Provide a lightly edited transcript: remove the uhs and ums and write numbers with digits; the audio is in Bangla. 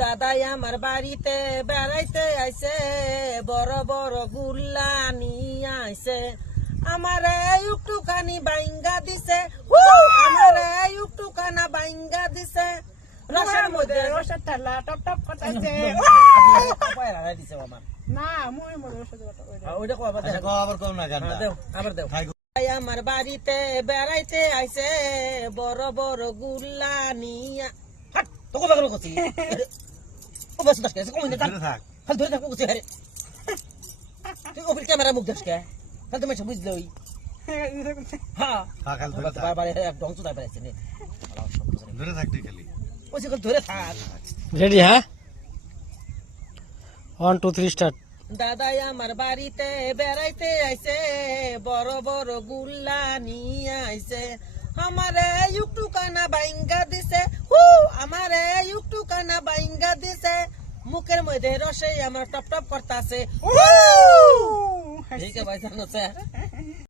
দাদাই আমার বাড়িতে বেড়াইতে আইছে, বড় বড় গুল্লা নিয়ে আইছে, আমারে একটুখানি বাইঙ্গা দিছে, আমারে একটুখানা বাইঙ্গা দিছে, রসের মধ্যে রসের ঠেলা টপ টপ করতেছে দিছে আমার না মুই মোর রসের ওইটা কবার দেখো আবার কম না গানটা দেও আবার দেও। দাদাই আমার বাড়িতে বেড়াইতে আইছে, বড় বড় গুল্লা নিয়া হাট তো কথা বলো কছি ও বস দাস কে কই না ধরে থাক হাল ধরে থাকো কছি আরে তুই ওপর ক্যামেরা মুখ দাস কে হাল তুমি বুঝলই হ্যাঁ খাল ধরে থাক বারবার এক ধ্বংস দাই পাইছে নে ধরে থাক তুই খালি ওই যে ধরে থাক। রেডি হ্যাঁ 1 2 3 স্টার্ট দাদাই আমার বাড়িতে বেড়াইতে আইছে, বড় বড় গুল্লা নিয়ে আইছে, আমারে একটুখানা বাইঙ্গা দিছে, আমারে একটুখানা বাইঙ্গা দিছে, মুখের মধ্যে রসে আমার টপ টপ করতাছে। ঠিক আছে ভাই জানো